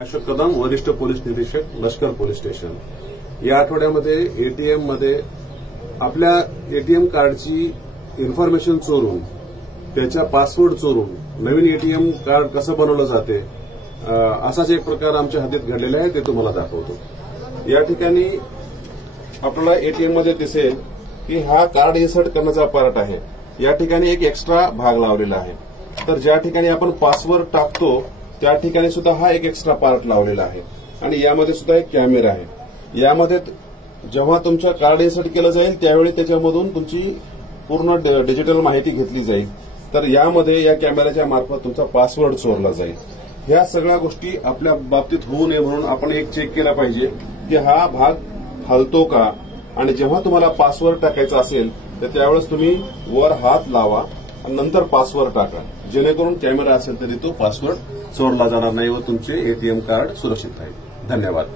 अशोक कदम, वरिष्ठ पोलीस निरीक्षक, लष्कर पोलीस स्टेशन। या आठवड्यामध्ये एटीएम मध्ये आपल्या एटीएम कार्डची इन्फॉर्मेशन चोरून, त्याचा पासवर्ड चोरून नवीन एटीएम कार्ड कसं बनवलं जाते असाच एक प्रकार आमच्या हातीत घडलेला आहे, ते तुम्हाला दाखवतो। या ठिकाणी आपल्याला एटीएम मध्ये दिसेल की हा कार्ड इन्सर्ट करण्याचा पार्ट आहे। या ठिकाणी एक एक्स्ट्रा भाग लावलेला आहे। तर ज्या ठिकाणी आपण पासवर्ड टाकतो त्या ठिकाणी सुद्धा हा एक एक्स्ट्रा पार्ट लावलेला आहे आणि यामध्ये सुद्धा एक कॅमेरा आहे। यामध्ये जेव्हा तुमचं कार्ड इन्सर्ट केलं जाईल त्यावेळी त्याच्यामधून तुमची पूर्ण डिजिटल माहिती घेतली जाईल। तर यामध्ये या कॅमेऱ्याच्या मार्फत तुमचा पासवर्ड चोरला जाईल। ह्या सगळ्या गोष्टी आपल्या बाबतीत होऊ नये म्हणून आपण एक चेक केला पाहिजे की हा भाग हलतो का, आणि जेव्हा तुम्हाला पासवर्ड टाकायचा असेल तर त्यावेळेस तुम्ही वर हात लावा आणि नंतर पासवर्ड टाका, जेणेकरून कॅमेरा असेल तरी तो पासवर्ड चोरला जाणार नाही व तुमचे एटीएम कार्ड सुरक्षित राहील। धन्यवाद।